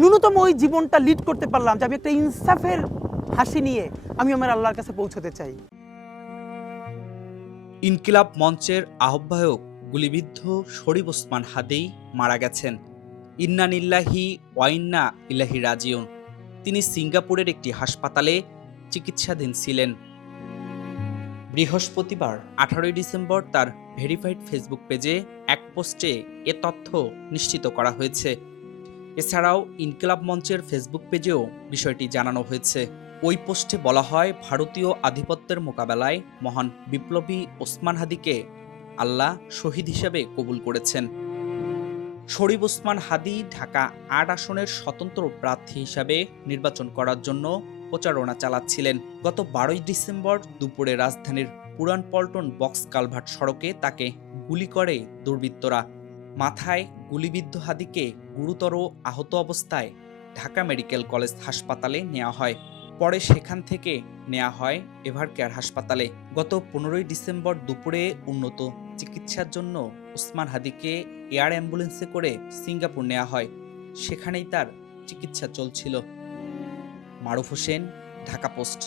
ন্যূনতম ওই জীবনটা লিড করতে পারলাম যে আমি একটা ইনসাফের হাসি নিয়ে আমি আমার আল্লাহর কাছে পৌঁছতে চাই। ইনকিলাব মঞ্চের আহ্বায়ক গুলিবিদ্ধ শরীফ ওসমান হাদি মারা গেছেন। ইন্না নিল্লাহি ওয়াইন্না ইলাহি রাজিউন। তিনি সিঙ্গাপুরের একটি হাসপাতালে চিকিৎসাধীন ছিলেন। বৃহস্পতিবার 18 ডিসেম্বর তার ভেরিফাইড ফেসবুক পেজে এক পোস্টে এ তথ্য নিশ্চিত করা হয়েছে। এছাড়াও ইনকিলাব মঞ্চের ফেসবুক পেজেও বিষয়টি জানানো হয়েছে। ওই পোস্টে বলা হয়, ভারতীয় আধিপত্যের মোকাবেলায় মহান বিপ্লবী ওসমান হাদিকে আল্লাহ শহীদ হিসেবে কবুল করেছেন। শরীফ ওসমান হাদি ঢাকা ৮ আসনের স্বতন্ত্র প্রার্থী হিসাবে নির্বাচন করার জন্য প্রচারণা চালাচ্ছিলেন। গত 12 ডিসেম্বর দুপুরে রাজধানীর পুরান পল্টন বক্স কালভার্ট সড়কে তাকে গুলি করে দুর্বৃত্তরা। মাথায় গুলিবিদ্ধ হাদিকে গুরুতর আহত অবস্থায় ঢাকা মেডিকেল কলেজ হাসপাতালে নেওয়া হয়। পরে সেখান থেকে নেওয়া হয় এভারকেয়ার হাসপাতালে। গত 15 ডিসেম্বর দুপুরে উন্নত চিকিৎসার জন্য ওসমান হাদিকে এয়ার অ্যাম্বুলেন্সে করে সিঙ্গাপুর নেওয়া হয়। সেখানেই তার চিকিৎসা চলছিল। মারুফ হোসেন, ঢাকা পোস্ট।